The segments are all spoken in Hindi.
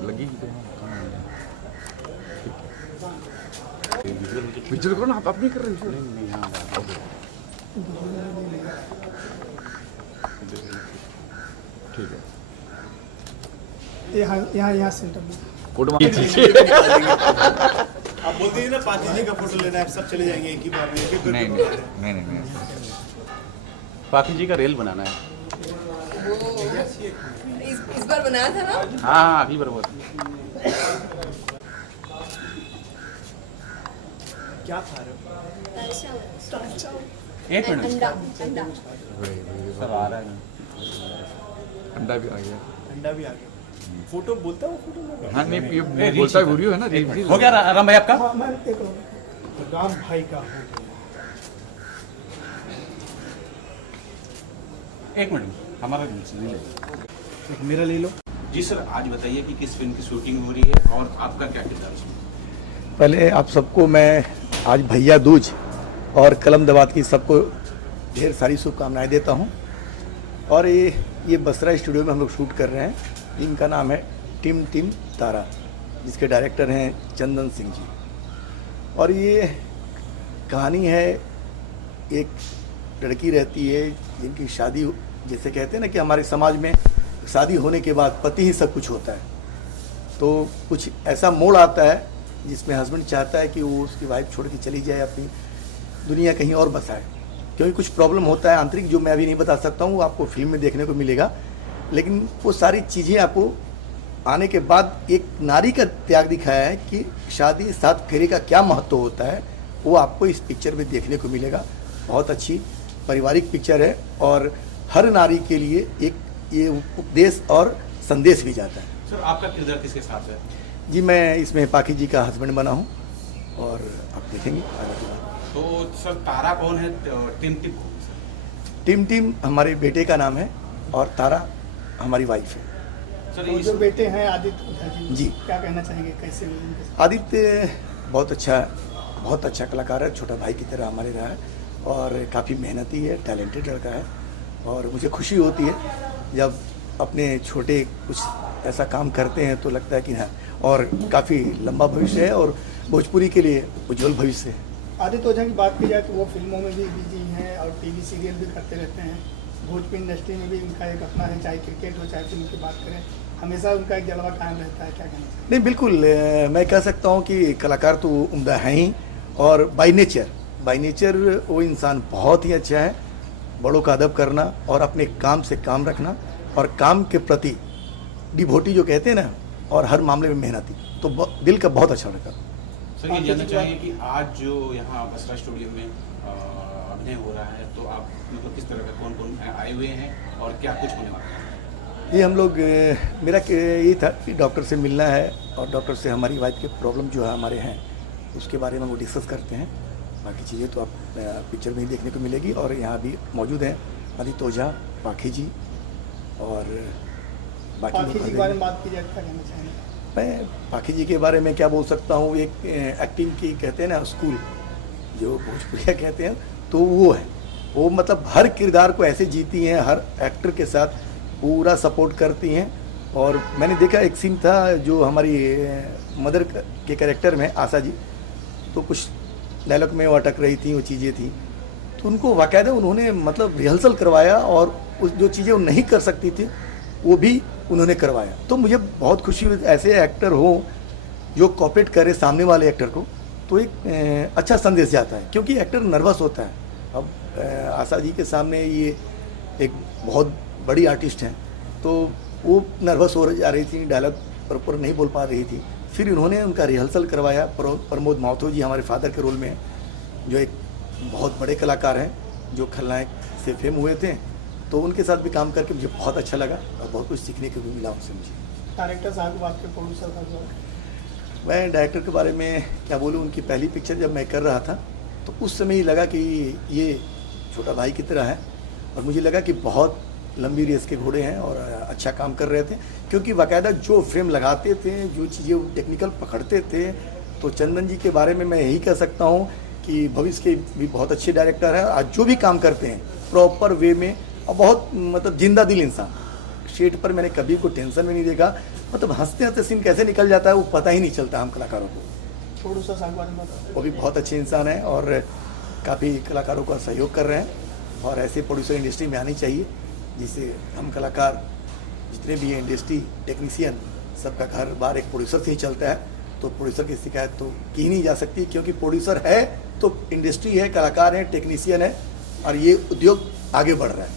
लगी विजुअल करो ना, आप नहीं कर रहे ठीक है। यहाँ सेंटर में फोटो आप बोलते हैं ना पाखी जी का फोटो लेना है, सब चले जाएंगे एक ही बार में। नहीं पाखी जी का रेल बनाना है। इस बार बनाया था ना? हाँ अगली बार बहुत। क्या खा रहे हो? एक मिनट अंडा अंडा सब आ रहा है। अंडा भी आ गया। अंडा भी आ गया। फोटो बोलता है वो फोटो में? हाँ नहीं ये बोलता है वीडियो है ना। हो गया राम भाई आपका? हाँ, मैं देख रहा हूँ। राम भाई का हो गया। एक मिनट हमारा ले एक मेरा ले लो। जी सर, आज बताइए कि किस फिल्म की शूटिंग हो रही है और आपका क्या किरदार है इसमें? पहले आप सबको मैं आज भैया दूज और कलम दवात की सबको ढेर सारी शुभकामनाएं देता हूं। और ये बसरा स्टूडियो में हम लोग शूट कर रहे हैं। टीम का नाम है टीम तारा, जिसके डायरेक्टर हैं चंदन सिंह जी। और ये कहानी है, एक लड़की रहती है जिनकी शादी, जैसे कहते हैं ना कि हमारे समाज में शादी होने के बाद पति ही सब कुछ होता है, तो कुछ ऐसा मोड़ आता है जिसमें हस्बैंड चाहता है कि वो उसकी वाइफ छोड़ के चली जाए, अपनी दुनिया कहीं और बसाए, क्योंकि कुछ प्रॉब्लम होता है आंतरिक, जो मैं अभी नहीं बता सकता हूँ, आपको फिल्म में देखने को मिलेगा। लेकिन वो सारी चीज़ें आपको आने के बाद एक नारी का त्याग दिखाया है कि शादी 7 फेरे का क्या महत्व होता है, वो आपको इस पिक्चर में देखने को मिलेगा। बहुत अच्छी पारिवारिक पिक्चर है और हर नारी के लिए एक ये उपदेश और संदेश भी जाता है। सर आपका किरदार किसके साथ है? जी मैं इसमें पाखी जी का हस्बैंड बना हूँ और आप देखेंगे आगे की बात। तो सर तारा कौन है? टीम टीम हमारे बेटे का नाम है और तारा हमारी वाइफ है। सर तो जो बेटे हैं आदित्य ओझा जी। क्या कहना चाहेंगे, कैसे हुए उनके साथ? आदित्य बहुत अच्छा कलाकार है, छोटा भाई की तरह हमारे रहा है और काफ़ी मेहनती है, टैलेंटेड लड़का है। और मुझे खुशी होती है जब अपने छोटे कुछ ऐसा काम करते हैं तो लगता है कि हाँ, और काफ़ी लंबा भविष्य है और भोजपुरी के लिए उज्जवल भविष्य है। आदित्य ओझा की बात की जाए तो वो फिल्मों में भी बिजी हैं और टीवी सीरियल भी करते रहते हैं। भोजपुरी इंडस्ट्री में भी उनका एक अपना है, चाहे क्रिकेट हो चाहे फिल्म की बात करें, हमेशा उनका एक जलवा कायम रहता है। क्या कहना चाहिए? नहीं बिल्कुल, मैं कह सकता हूँ कि कलाकार तो उम्दा हैं ही, और बाय नेचर वो इंसान बहुत ही अच्छा है। बड़ों का अदब करना और अपने काम से काम रखना और काम के प्रति डिवोटी जो कहते हैं ना, और हर मामले में मेहनती, तो दिल का बहुत अच्छा लड़का। सर ये जानना चाहिए कि आज जो यहाँ बसरा स्टूडियो में अभिनय हो रहा है, तो आप मतलब किस तरह का कौन आए हुए हैं और क्या कुछ होने वाला है? ये हम लोग, मेरा ये था कि डॉक्टर से मिलना है और डॉक्टर से हमारी वाइफ के प्रॉब्लम जो है हमारे हैं उसके बारे में वो डिस्कस करते हैं। बाकी चीज़ें तो आप पिक्चर में ही देखने को मिलेगी। और यहाँ भी मौजूद हैं आदित्य ओझा, पाखी जी और बाकी पाखी जी के बारे में बात की जाए क्या कहना चाहेंगे? मैं पाखी जी के बारे में क्या बोल सकता हूँ, एक एक्टिंग की कहते हैं ना स्कूल, जो भोजपुरिया कहते हैं, तो वो है। वो मतलब हर किरदार को ऐसे जीती हैं, हर एक्टर के साथ पूरा सपोर्ट करती हैं। और मैंने देखा एक सीन था जो हमारी मदर के कैरेक्टर में आशा जी, तो कुछ डायलॉग में वो अटक रही थी, वो चीज़ें थी, तो उनको बाकायदा उन्होंने मतलब रिहर्सल करवाया और उस जो चीज़ें वो नहीं कर सकती थी वो भी उन्होंने करवाया। तो मुझे बहुत खुशी हुई ऐसे एक्टर हो जो कोऑपरेट करे सामने वाले एक्टर को, तो एक अच्छा संदेश जाता है, क्योंकि एक्टर नर्वस होता है। अब आशा जी के सामने ये एक बहुत बड़ी आर्टिस्ट हैं, तो वो नर्वस हो जा रही थी, डायलॉग प्रॉपर नहीं बोल पा रही थी। फिर उन्होंने उनका रिहर्सल करवाया। प्रमोद माथुर जी हमारे फादर के रोल में हैं, जो एक बहुत बड़े कलाकार हैं, जो खलनायक से फेम हुए थे, तो उनके साथ भी काम करके मुझे बहुत अच्छा लगा और बहुत कुछ सीखने को भी मिला उनसे मुझे। डायरेक्टर साहब की बात करें, प्रोड्यूसर साहब, मैं डायरेक्टर के बारे में क्या बोलूँ, उनकी पहली पिक्चर जब मैं कर रहा था तो उस समय ही लगा कि ये छोटा भाई की तरह है, और मुझे लगा कि बहुत लंबी रेस के घोड़े हैं और अच्छा काम कर रहे थे, क्योंकि बाकायदा जो फ्रेम लगाते थे, जो चीज़ें टेक्निकल पकड़ते थे, तो चंदन जी के बारे में मैं यही कह सकता हूँ कि भविष्य के भी बहुत अच्छे डायरेक्टर हैं। आज जो भी काम करते हैं प्रॉपर वे में और बहुत मतलब जिंदा दिल इंसान। सेट पर मैंने कभी कोई टेंशन में नहीं देखा, मतलब हंसते हंसते सीन कैसे निकल जाता है वो पता ही नहीं चलता हम कलाकारों को। प्रोड्यूसर साहब के बारे में बताओ। वो भी बहुत अच्छे इंसान हैं और काफ़ी कलाकारों का सहयोग कर रहे हैं और ऐसे प्रोड्यूसर इंडस्ट्री में आनी चाहिए जिससे हम कलाकार जितने भी हैं इंडस्ट्री टेक्नीशियन सबका घर बार एक प्रोड्यूसर से ही चलता है। तो प्रोड्यूसर की शिकायत तो की नहीं जा सकती क्योंकि प्रोड्यूसर है तो इंडस्ट्री है, कलाकार है, टेक्नीशियन है और ये उद्योग आगे बढ़ रहा है।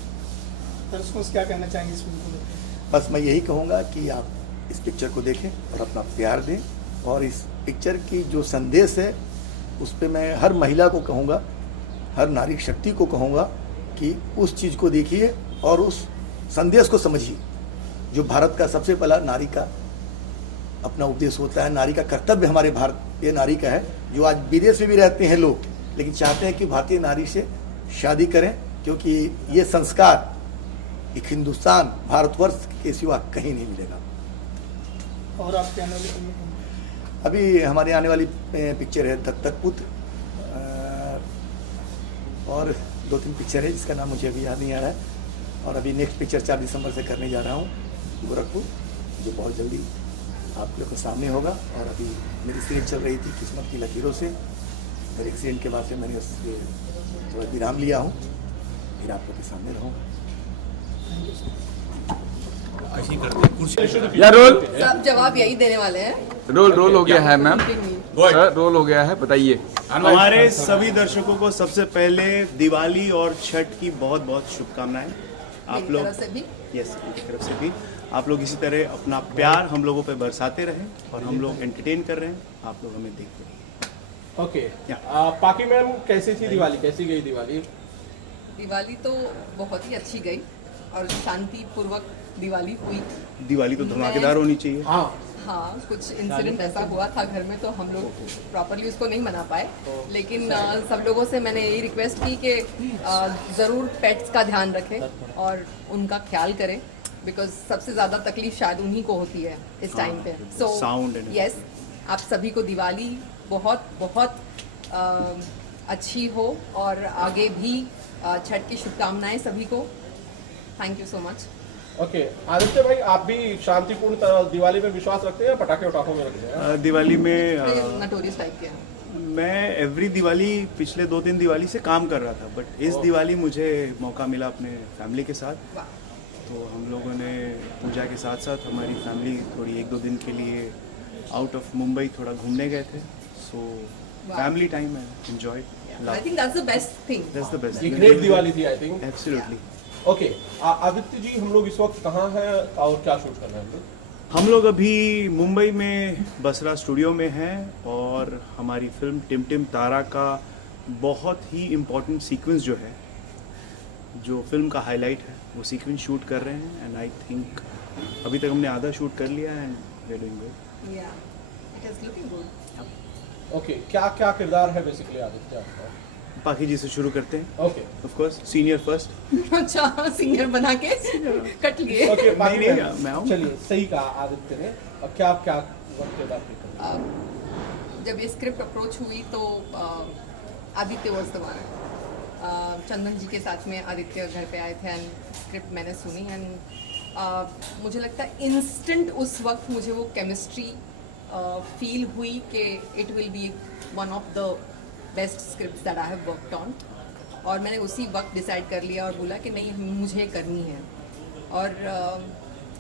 दर्शकों से क्या कहना चाहेंगे इस फिल्म को लेकर? बस मैं यही कहूँगा कि आप इस पिक्चर को देखें और अपना प्यार दें और इस पिक्चर की जो संदेश है उस पर मैं हर महिला को कहूँगा, हर नारी शक्ति को कहूँगा कि उस चीज़ को देखिए और उस संदेश को समझिए जो भारत का सबसे पहला नारी का अपना उपदेश होता है। नारी का कर्तव्य हमारे भारतीय नारी का है जो आज विदेश में भी रहते हैं लोग लेकिन चाहते हैं कि भारतीय नारी से शादी करें क्योंकि ये संस्कार एक हिंदुस्तान भारतवर्ष के सिवा कहीं नहीं मिलेगा। और आप कहने वाली फिल्म कौन? अभी हमारे आने वाली पिक्चर है दत्तक पुत्र और 2-3 पिक्चर है जिसका नाम मुझे अभी याद नहीं आ रहा है और अभी नेक्स्ट पिक्चर 4 दिसंबर से करने जा रहा हूँ गोरखपुर जो बहुत जल्दी आप लोग के सामने होगा। और अभी मेरी सीरीज चल रही थी किस्मत की लकीरों से, फिर एक्सीडेंट के बाद से मैंने उससे थोड़ा विराम लिया हूँ, फिर आप लोग के सामने रहूँगा। ऐसे ही करते हैं, कुर्सी या रोल सब जवाब यही देने वाले हैं। रोल हो गया है मैम, सर रोल हो गया है, बताइए। हमारे सभी दर्शकों को सबसे पहले दिवाली और छठ की बहुत बहुत शुभकामनाएं। आप मेरी लोग तरफ से भी। यस उनकी तरफ से भी आप लोग इसी तरह अपना प्यार हम लोगों पे बरसाते रहें और हम लोग एंटरटेन कर रहे हैं, आप लोग हमें देखते रहिए। ओके या। पाकी मैम कैसी थी दिवाली, कैसी गई दिवाली? दिवाली तो बहुत ही अच्छी गई और शांतिपूर्वक दिवाली हुई। दिवाली तो धमाकेदार होनी चाहिए। हाँ हाँ, कुछ इंसिडेंट ऐसा हुआ था घर में तो हम लोग प्रॉपरली उसको नहीं मना पाए, लेकिन सब लोगों से मैंने यही रिक्वेस्ट की कि ज़रूर पेट्स का ध्यान रखें और उनका ख्याल करें बिकॉज सबसे ज़्यादा तकलीफ शायद उन्हीं को होती है इस टाइम पे। सो Sound and- यस, आप सभी को दिवाली बहुत बहुत अच्छी हो और आगे भी छठ की शुभकामनाएं सभी को। Thank you so much. Okay Aditya भाई, आप भी शांतिपूर्ण दिवाली में विश्वास रखते हैं या पटाखे उटाखों में रखते हैं? दिवाली में नटोरियस टाइप के हैं। मैं एवरी दिवाली पिछले 2-3 दिवाली से काम कर रहा था बट इस दिवाली मुझे मौका मिला अपने फैमिली के साथ, वाह, तो हम लोगों ने पूजा के साथ साथ हमारी फैमिली थोड़ी 1-2 दिन के लिए आउट ऑफ मुंबई थोड़ा घूमने गए थे। सो फैमिली टाइम है, enjoy. I think that's the best thing. That's the best. ये ग्रेट दिवाली थी I think. Absolutely. Okay Aditya ji, हम लोग इस वक्त कहाँ हैं और क्या शूट कर रहे हैं? हम लोग अभी मुंबई में बसरा स्टूडियो में हैं और हमारी फिल्म टिम टिम तारा का बहुत ही इम्पोर्टेंट सीक्वेंस जो है, जो फिल्म का हाईलाइट है, वो सीक्वेंस शूट कर रहे हैं एंड आई थिंक अभी तक हमने आधा शूट कर लिया है and we are doing good. Yeah it is looking good. Okay, क्या क्या किरदार है बेसिकली आदित्य आपका? पाखी जी से शुरू करते हैं। Okay of course senior first. अच्छा, सिंगर बना के कट लिए। ओके नहीं, नहीं, मैं आऊँ। चलिए, सही कहा आदित्य ने। और क्या क्या किरदार प्ले कर रहे हैं? जब ये स्क्रिप्ट अप्रोच हुई तो आदित्य वॉज द वन। चंदन जी के साथ में आदित्य घर पे आए थे एंड स्क्रिप्ट मैंने सुनी एंड मुझे लगता है इंस्टेंट उस वक्त मुझे वो केमिस्ट्री फील हुई कि it will be one of the best scripts that I have worked on. और मैंने उसी वक्त डिसाइड कर लिया और बोला कि नहीं, मुझे करनी है। और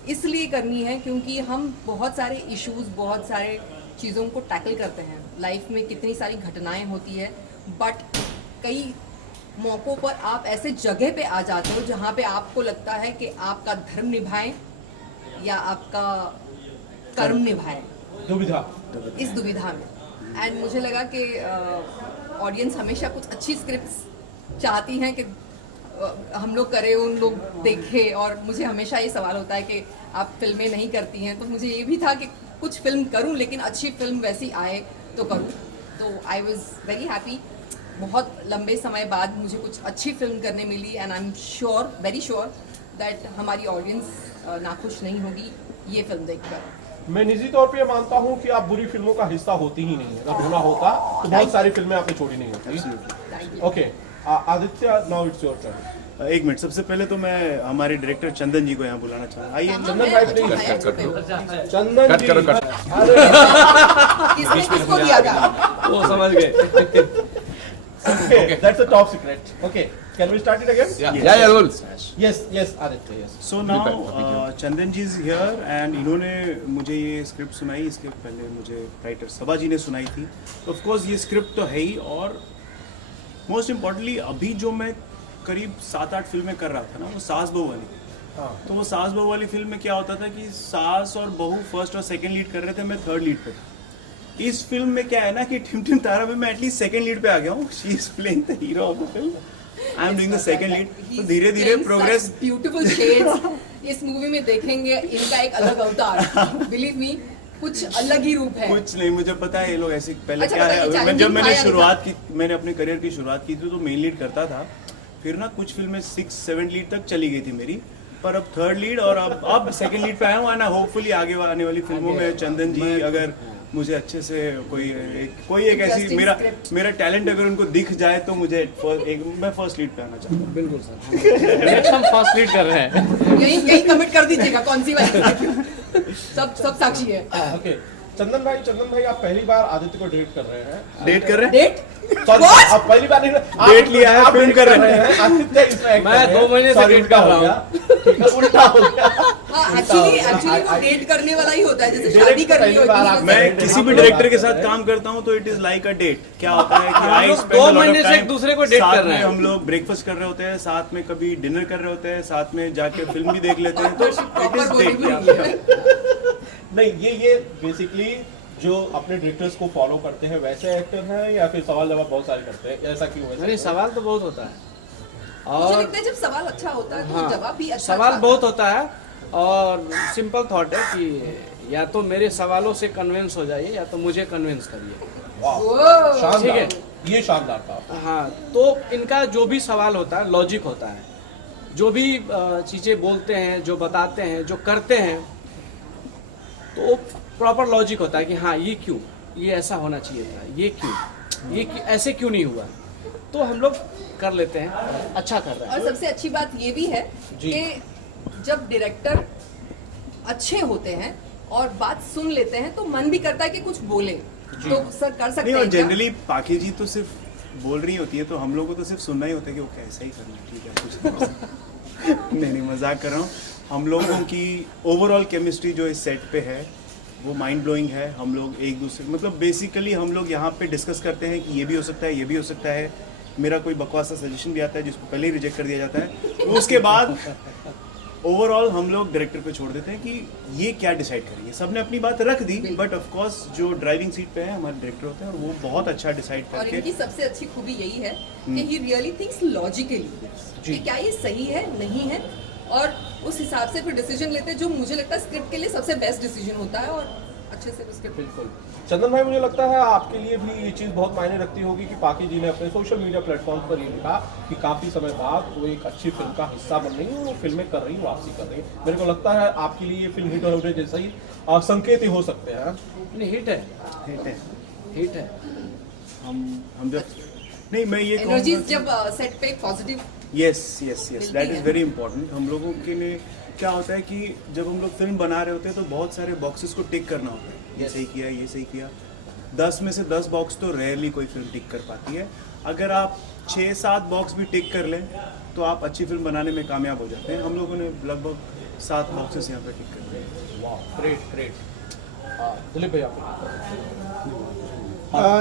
इसलिए करनी है क्योंकि हम बहुत सारे इश्यूज, बहुत सारे चीज़ों को टैकल करते हैं लाइफ में। कितनी सारी घटनाएं होती है बट कई मौक़ों पर आप ऐसे जगह पे आ जाते हो जहाँ पे आपको लगता है कि आपका धर्म निभाएं या आपका कर्म निभाएं, दुविधा। इस दुविधा में। एंड मुझे लगा कि ऑडियंस हमेशा कुछ अच्छी स्क्रिप्ट्स चाहती हैं कि हम लोग करें, उन लोग देखें। और मुझे हमेशा ये सवाल होता है कि आप फिल्में नहीं करती हैं, तो मुझे ये भी था कि कुछ फिल्म करूं लेकिन अच्छी फिल्म वैसी आए तो करूं। तो आई वॉज वेरी हैप्पी। बहुत लंबे समय बाद मुझे कुछ अच्छी फिल्म करने मिली and I am sure, very sure that हमारी ऑडियंस नाखुश नहीं होगी ये फिल्म देखकर। मैं निजी तौर पे ये मानता हूँ कि आप बुरी फिल्मों का हिस्सा होती ही नहीं है। अगर होना होता तो बहुत सारी फिल्में आपने छोड़ी नहीं होती। Okay Aditya, now it's your turn. एक मिनट, सबसे पहले तो मैं हमारे डायरेक्टर चंदन जी को यहाँ बुलाना चाहूँगा। आइए चंदन भाई प्लीज। चंदन कट जी, करो, कट। किसने किसको दिया था? वो समझ गए। Okay, that's a top secret. Okay, can we start it again? या रूल्स। Yes, yes, Aditya, yes. So now Chandan ji is here and इन्होंने मुझे ये स्क्रिप्ट सुनाई। इसके पहले मुझे राइटर सबा जी ने सुनाई थी। ऑफ कोर्स ये स्क्रिप्ट तो है ही, और मोस्ट इम्पॉर्टेंटली अभी जो मैं करीब 7-8 फिल्में कर रहा था ना, वो सास बहू वाली। हाँ। तो वो सास बहू वाली फिल्म में क्या होता था कि सास और बहू फर्स्ट और सेकंड लीड कर रहे थे, मैं थर्ड लीड पे था। इस फिल्म में क्या है ना कि टिम टिम तारा में मैं एटलीस्ट सेकंड लीड पे आ गया हूँ। She is playing the hero of the film, I am doing the second lead. तो धीरे धीरे प्रोग्रेस, ब्यूटीफुल शेड्स इस मूवी में देखेंगे, इनका एक अलग अवतार, बिलीव मी, कुछ अलग ही रूप है। कुछ नहीं, मुझे पता है ये लोग ऐसे पहले अच्छा, क्या बताइए, है, challenging जब मैंने था या शुरुआत की, मैंने अपने करियर की शुरुआत की थी तो मेन लीड करता था। फिर ना कुछ फिल्में 6-7 लीड तक चली गई थी मेरी, पर अब थर्ड लीड और अब सेकंड लीड पे आया हूँ। ना होपफुली आगे आने वाली फिल्मों में चंदन जी अगर मुझे अच्छे से कोई एक ऐसी Interesting script. मेरा टैलेंट अगर उनको दिख जाए तो मुझे मैं फर्स्ट लीड पे आना चाहता हूँ। बिल्कुल सर, हम फर्स्ट लीड कर रहे हैं। यही कमिट कर दीजिएगा कौन सी वाली। सब साक्षी है। ओके, चंदन भाई आप पहली बार आदित्य को डेट कर रहे हैं। डेट कर रहे हैं, डेट सॉरी, आप पहली बार नहीं, डेट लिया है, आप फिल्म date कर रहे हैं। आदित्य इसमें act मैं कर रहे हैं। 2 महीने से Sorry, date कर उल्टा रहा हो गया। उल्टा हो गया। हाँ, एक्चुअली वो डेट करने वाला ही होता है, जैसे शादी करनी होती है। मैं किसी भी डायरेक्टर के साथ काम करता हूँ तो it is like a date. क्या होता है कि हम I लोग spend 2 a lot of महीने से time एक दूसरे को date साथ कर रहे में हैं। हम लोग ब्रेकफास्ट कर रहे होते हैं, साथ में कभी डिनर कर रहे होते हैं, साथ में जाके फिल्म भी देख लेते हैं, तो इट इज डेट। नहीं, ये बेसिकली जो अपने डायरेक्टर्स को फॉलो करते हैं वैसे एक्टर हैं या फिर सवाल जवाब बहुत सारे करते हैं, ऐसा क्यों है? नहीं, सवाल तो बहुत होता है, मुझे और लगता है जब सवाल अच्छा होता है तो हाँ, जवाब भी अच्छा सवाल आता है। बहुत होता है, और सिंपल थॉट है कि या तो मेरे सवालों से कन्विंस हो जाइए या तो मुझे कन्विंस करिए। वाह, शानदार, ठीक ये शानदार था। हाँ, तो इनका जो भी सवाल होता है लॉजिक होता है, जो भी चीज़ें बोलते हैं, जो बताते हैं, जो करते हैं, तो प्रॉपर लॉजिक होता है कि हाँ ये क्यों, ये ऐसा होना चाहिए था, ये क्यों, ऐसे क्यों नहीं हुआ, तो हम लोग कर लेते हैं, अच्छा कर रहे हैं। और सबसे अच्छी बात ये भी है कि जब डायरेक्टर अच्छे होते हैं और बात सुन लेते हैं तो मन भी करता है कि कुछ बोले, तो सर कर सकते नहीं, हैं और क्या? जनरली पाखी जी तो सिर्फ बोल रही होती है, तो हम लोग को तो सिर्फ सुनना ही होता है कि वो कैसा ही करना है, ठीक है कुछ नहीं, मजाक कर रहा हूँ। हम लोगों की ओवरऑल केमिस्ट्री जो इस सेट पे है वो माइंड ब्लोइंग है। हम लोग एक दूसरे, मतलब बेसिकली हम लोग यहाँ पे डिस्कस करते हैं कि ये भी हो सकता है, ये भी हो सकता है। मेरा कोई बकवास सा सजेशन भी आता है जिसको पहले ही रिजेक्ट कर दिया जाता है, तो उसके बाद ओवरऑल हम लोग डायरेक्टर पे छोड़ देते हैं कि ये क्या डिसाइड करेंगे। सबने अपनी बात रख दी, बट ऑफ कोर्स जो ड्राइविंग सीट पे है हमारे डायरेक्टर होते हैं और वो बहुत अच्छा डिसाइड और करके। इनकी सबसे अच्छी खूबी यही है कि ही रियली थिंक्स लॉजिकली कि क्या ये सही है, नहीं है, और उस हिसाब से फिर डिसीजन लेते हैं, जो मुझे लगता है स्क्रिप्ट के लिए सबसे बेस्ट डिसीजन होता है, और अच्छे से स्क्रिप्ट। बिल्कुल। चंदन भाई, मुझे लगता है आपके लिए भी ये चीज़ बहुत मायने रखती होगी कि पाकी जी ने अपने सोशल मीडिया प्लेटफॉर्म पर ये लिखा कि काफ़ी समय बाद वो एक अच्छी फिल्म का हिस्सा बन रही है, वो फिल्में कर रही है, वापसी कर रही है। मेरे को लगता है आपके लिए ये फिल्म हिट होने जैसा ही संकेत ही हो सकते हैं। नहीं, हिट है, हिट है, हिट है। हम जब नहीं, मैं ये एनर्जी कहूँगा जब सेट पे पॉजिटिव। यस यस यस, मिलती दैट इज़ है। Very important. हम लोगों के लिए क्या होता है कि जब हम लोग फिल्म बना रहे होते हैं तो बहुत सारे बॉक्सेस को टिक करना होता है, ये सही किया, ये सही किया। 10 में से 10 बॉक्स तो रेयरली कोई फिल्म टिक कर पाती है। अगर आप 6-7 बॉक्स भी टिक कर लें तो आप अच्छी फिल्म बनाने में कामयाब हो जाते हैं। हम लोगों ने लगभग 7 बॉक्सेस यहाँ पे टिक कर लिए। वाह, ग्रेट ग्रेट। दिलीप भैया,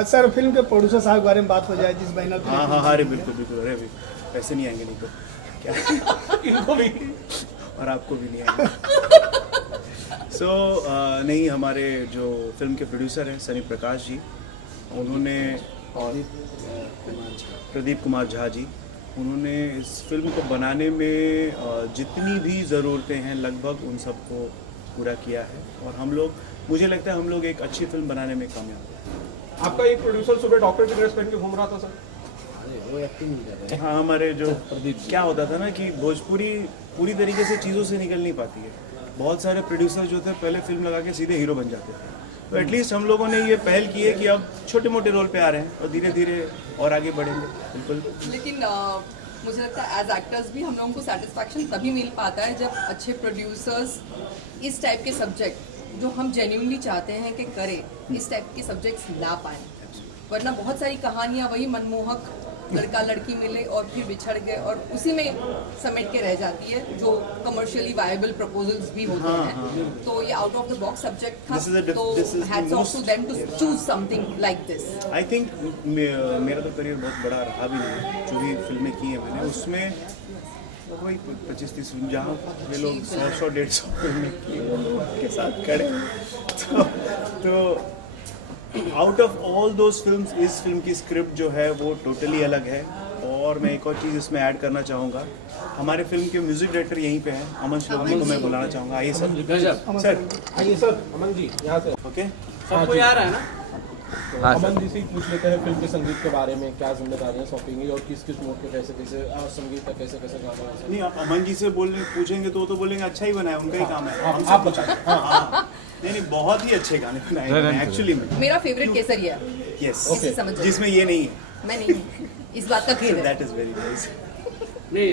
सर फिल्म के प्रोड्यूसर साहब के बारे में बात हो जाए, जिस बैनर पे हाँ हाँ हाँ, अरे बिल्कुल बिल्कुल, अरे अभी पैसे नहीं आएंगे नहीं तो क्या इनको भी और आपको भी नहीं आएंगे। सो नहीं, हमारे जो फिल्म के प्रोड्यूसर हैं सनी प्रकाश जी, उन्होंने, और प्रदीप कुमार झा जी, उन्होंने इस फिल्म को बनाने में जितनी भी ज़रूरतें हैं लगभग उन सबको पूरा किया है, और हम लोग, मुझे लगता है हम लोग एक अच्छी फिल्म बनाने में कामयाब हैं। आपका एक प्रोड्यूसर सुबह डॉक्टर की ड्रेस पहन के घूम रहा था सर। वो एक्टिंग नहीं कर रहे। हाँ, हमारे जो क्या होता था ना कि भोजपुरी पूरी तरीके से चीज़ों से निकल नहीं पाती है, बहुत सारे प्रोड्यूसर जो थे पहले फिल्म लगा के सीधे हीरो बन जाते थे, तो एटलीस्ट हम लोगों ने ये पहल की है कि अब छोटे मोटे रोल पे आ रहे हैं और धीरे धीरे और आगे बढ़ेंगे। बिल्कुल। लेकिन मुझे लगता है एज एक्टर्स भी हम लोगों को सेटिस्फैक्शन तभी मिल पाता है जब अच्छे प्रोड्यूसर्स इस टाइप के सब्जेक्ट जो हम जेन्युइनली चाहते हैं कि करें, इस टाइप के सब्जेक्ट्स ला पाएँ। वरना बहुत सारी कहानियाँ वही मनमोहक लड़का लड़की मिले और फिर बिछड़ गए और उसी में समेट के रह जाती है, जो कमर्शियली वायबल प्रपोजल्स भी होते हैं। तो ये out of the box subject था, तो hats off to them to choose something like this. I think मेरा तो करियर बहुत बड़ा रहा भी नहीं, जो भी फिल्में की हैं मैंने उसमें वही 25-30 फिल्म, जहाँ वे लोग 100-150 फिल्में की के साथ खड़े, तो out of all those films इस फिल्म की स्क्रिप्ट जो है वो टोटली अलग है। और मैं एक और चीज़ इसमें ऐड करना चाहूँगा, हमारे फिल्म के म्यूजिक डायरेक्टर यहीं पे हैं, अमन श्लोकनी को मैं बुलाना चाहूँगा। आइए सर। सर आइए सर, अमन जी यहाँ से। ओके, सबको याद है ना? तो हाँ, अमन जी से ही पूछ लेते हैं फिल्म के संगीत के बारे में, क्या जिम्मेदारियां सौंपेंगी और किस किस मोड पे कैसे कैसे संगीत का कैसे कैसे गाना है। नहीं, आप अमन जी से पूछेंगे तो वो तो बोलेंगे अच्छा ही बनाया, उनका ही काम है। आप बताइए। हाँ, नहीं, बहुत ही अच्छे गाने बनाए एक्चुअली में। मेरा फेवरेट केसरिया है। यस, इसे समझ जाइए। जिसमें ये नहीं है। मैं नहीं हूँ, इस बात का खेद है। That is very nice. नहीं,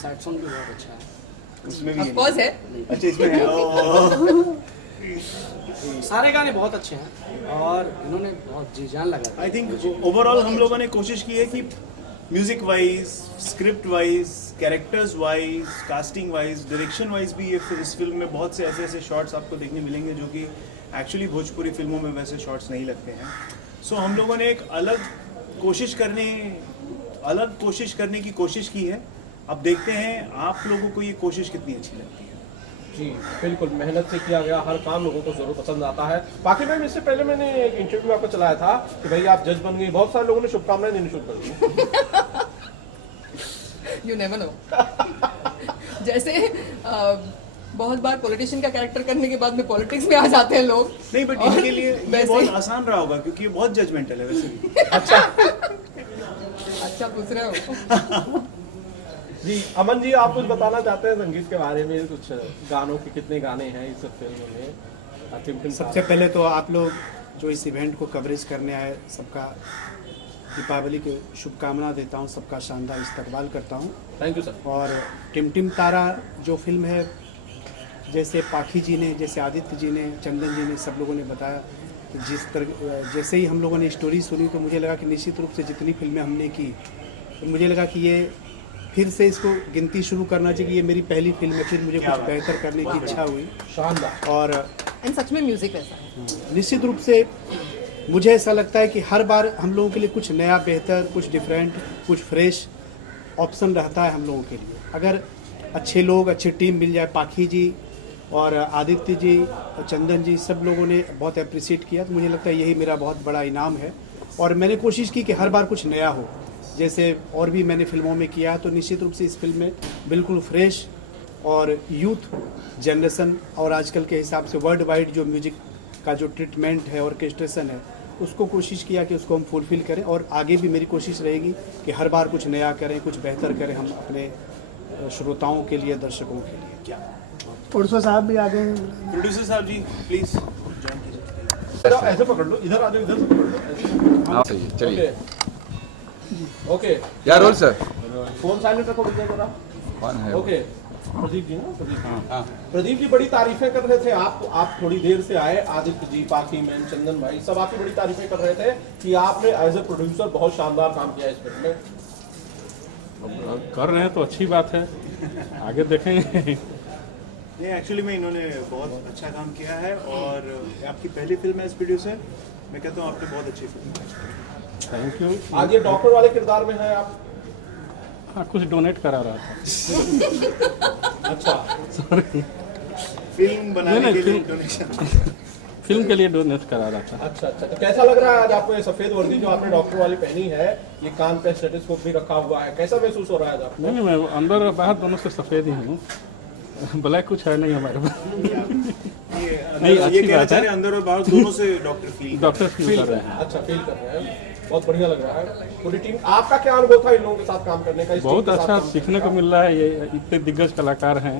सैड सॉन्ग भी बहुत अच्छा है। उसमें भी ऑफ कोर्स है। अच्छा, इसमें है। ओह। सारे गाने बहुत अच्छे हैं और इन्होंने बहुत जी जान लगा। आई थिंक ओवरऑल हम लोगों ने कोशिश की है कि music wise, script wise, characters wise, casting wise, direction wise भी ये इस फिल्म में बहुत से ऐसे शॉट्स आपको देखने मिलेंगे जो कि एक्चुअली भोजपुरी फिल्मों में वैसे शॉट्स नहीं लगते हैं। सो हम लोगों ने एक अलग कोशिश करने की कोशिश की है। अब देखते हैं आप लोगों को ये कोशिश कितनी अच्छी लगती है। जी बिल्कुल, मेहनत से किया गया हर काम लोगों को जरूर पसंद आता है। बाकी मैम, इससे पहले मैंने एक इंटरव्यू आपको चलाया था कि भाई आप जज बन गई, बहुत सारे लोगों ने शुभकामनाएं देनी शुरू कर दी। You never know. जैसे बहुत बार पॉलिटिशियन का कैरेक्टर करने के बाद में पॉलिटिक्स में आ जाते हैं लोग। नहीं, बट इनके लिए ये बहुत आसान रहा होगा क्योंकि ये बहुत जजमेंटल है वैसे भी। अच्छा पूछ रहे हो। जी अमन जी, आप कुछ बताना चाहते हैं संगीत के बारे में? कुछ गानों के कितने गाने हैं इस फिल्म में? सबसे पहले तो आप लोग जो इस इवेंट को कवरेज करने आए, सबका दीपावली की शुभकामना देता हूँ, सबका शानदार इस्तकबाल करता हूँ। Thank you sir. और टिमटिम तारा जो फिल्म है, जैसे पाखी जी ने, जैसे आदित्य जी ने, चंदन जी ने, सब लोगों ने बताया कि जैसे ही हम लोगों ने स्टोरी सुनी तो मुझे लगा कि निश्चित रूप से जितनी फिल्में हमने की, तो मुझे लगा कि ये फिर से इसको गिनती शुरू करना चाहिए कि ये मेरी पहली फिल्म है, फिर मुझे कुछ बेहतर करने की इच्छा हुई। शानदार। और सच में म्यूजिक ऐसा है। निश्चित रूप से मुझे ऐसा लगता है कि हर बार हम लोगों के लिए कुछ नया, बेहतर, कुछ डिफरेंट, कुछ फ्रेश ऑप्शन रहता है हम लोगों के लिए। अगर अच्छे लोग, अच्छी टीम मिल जाए, पाखी जी और आदित्य जी और चंदन जी, सब लोगों ने बहुत अप्रिशिएट किया, तो मुझे लगता है यही मेरा बहुत बड़ा इनाम है। और मैंने कोशिश की कि हर बार कुछ नया हो, जैसे और भी मैंने फिल्मों में किया है। तो निश्चित रूप से इस फिल्म में बिल्कुल फ्रेश और यूथ जनरेशन और आजकल के हिसाब से वर्ल्ड वाइड जो म्यूजिक का जो ट्रीटमेंट है, ऑर्केस्ट्रेशन है, उसको कोशिश किया कि उसको हम फुलफिल करें। और आगे भी मेरी कोशिश रहेगी कि हर बार कुछ नया करें, कुछ बेहतर करें हम अपने श्रोताओं के लिए, दर्शकों के लिए। क्या प्रोड्यूसर साहब भी आ गए हैं। प्रोड्यूसर साहब जी प्लीज ज्वाइन कीजिए। ऐसे पकड़ लो, इधर आ जाओ, इधर से पकड़ लो। हाँ, सही है, चलिए। ओके क्या रोल सर? फोन साइलेंट रखो जरा। कौन है? ओके, प्रदीप जी ना, प्रदीप। हाँ, प्रदीप जी बड़ी तारीफें कर रहे थे। आप थोड़ी देर से आए। आदित्य जी, पाखी मैम, चंदन भाई, सब आपकी बड़ी तारीफें कर रहे थे कि आपने एज ए प्रोड्यूसर बहुत शानदार काम किया इस फिल्म में। कर रहे हैं तो अच्छी बात है, आगे देखेंगे। नहीं, एक्चुअली में इन्होंने बहुत अच्छा काम किया है और आपकी पहली फिल्म है एज प्रोड्यूसर। मैं कहता हूँ आपने बहुत अच्छी फिल्म है। Thank you. आज ये डॉक्टर वाले किरदार में है आप? हाँ, कुछ डोनेट करा रहा था। अच्छा, सॉरी। फिल्म बनाने के लिए डोनेशन। फिल्म के लिए डोनेट करा रहा था। अच्छा। तो कैसा लग रहा है आज आपको ये सफेद वर्दी जो आपने डॉक्टर वाली पहनी है, ये कान पे स्टेथोस्कोप भी रखा हुआ है, कैसा महसूस हो रहा है आज आपको? नहीं, मैं अंदर और बाहर दोनों से सफेद ही हूँ, ब्लैक कुछ है नहीं हमारे पास। ये कहना चाह रहे हैं अंदर और बाहर दोनों से डॉक्टर फील कर रहे हैं। अच्छा, फील कर रहे हैं। बहुत बढ़िया लग रहा है। पूरी टीम, आपका क्या अनुभव था इन लोगों के साथ काम करने का? इस टीम बहुत के साथ अच्छा काम सीखने को मिल रहा है, ये इतने दिग्गज कलाकार हैं,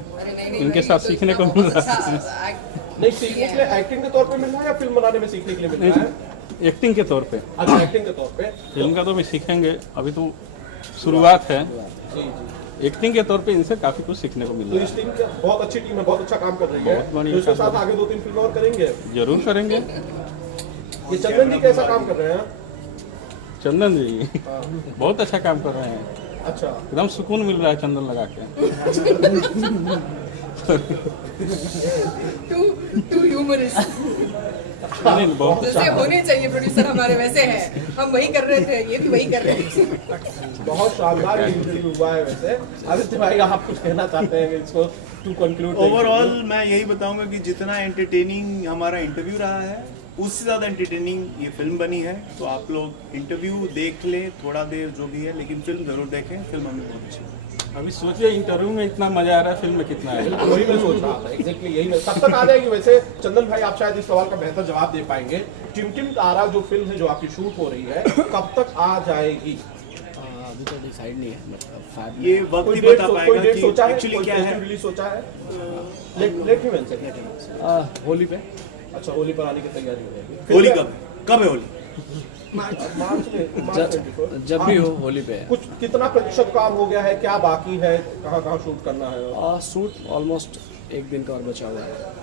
इनके साथ सीखने को मिल रहा है। नहीं, सीखने के लिए एक्टिंग के तौर पे मिल रहा है या फिल्म बनाने में सीखने के लिए मिल रहा है? एक्टिंग के तौर पे, अच्छा, एक्टिंग के तौर पे। फिल्म का तो भी सीखेंगे, अभी तो शुरुआत है। जी जी। एक्टिंग के तौर पे इनसे काफी कुछ सीखने को मिल तो रहा इस टीम की बहुत अच्छी टीम है, बहुत अच्छा काम कर रही है। बहुत बढ़िया तो इसके काम साथ कर आगे 2-3 फिल्में और करेंगे। है। जरूर करेंगे। ये चंदन जी कैसा काम कर रहे हैं? चंदन जी बहुत अच्छा काम कर रहे हैं, अच्छा, एकदम सुकून मिल रहा है चंदन लगा के। टू ह्यूमरस, नहीं, बहुत जैसे होने चाहिए प्रोड्यूसर हमारे वैसे हैं। हम वही कर रहे थे, ये भी वही कर रहे थे। बहुत शानदार इंटरव्यू हुआ है। वैसे आदित्य भाई, आप कुछ कहना चाहते हैं इसको टू कंक्लूड? ओवरऑल मैं यही बताऊंगा कि जितना एंटरटेनिंग हमारा इंटरव्यू रहा है, उससे ज़्यादा एंटरटेनिंग ये फिल्म बनी है। तो आप लोग इंटरव्यू देख लें, थोड़ा देर जो भी है, लेकिन फिल्म ज़रूर देखें। फिल्म हमें बहुत अच्छी लगी। अभी सोचिए इंटरव्यू में इतना मजा आ रहा है, फिल्म में कितना है। बिल्कुल वही मैं सोच रहा था, एग्जैक्टली यही मैं। कब तक आ जाएगी वैसे? चंदन भाई, आप शायद इस सवाल का बेहतर जवाब दे पाएंगे। टिमटिम तारा जो फिल्म है, जो आपकी शूट हो रही है, कब तक आ जाएगी? अभी तो डिसाइड नहीं है, मतलब ये वक्त कोई ही डेट बता कोई पाएगा डेट कि सोचा है? एक्चुअली कोई क्या है। फेस्टिव रिलीज सोचा है? लेट ही मेंशन। होली पे। अच्छा, होली पर आने की तैयारी हो जाएगी। होली कब है होली? मार्च में, मार्च 24। जब भी हो, होली पे है। कुछ कितना प्रतिशत काम हो गया है? क्या बाकी है? कहाँ कहाँ शूट करना है? शूट ऑलमोस्ट 1 दिन का और बचा हुआ है।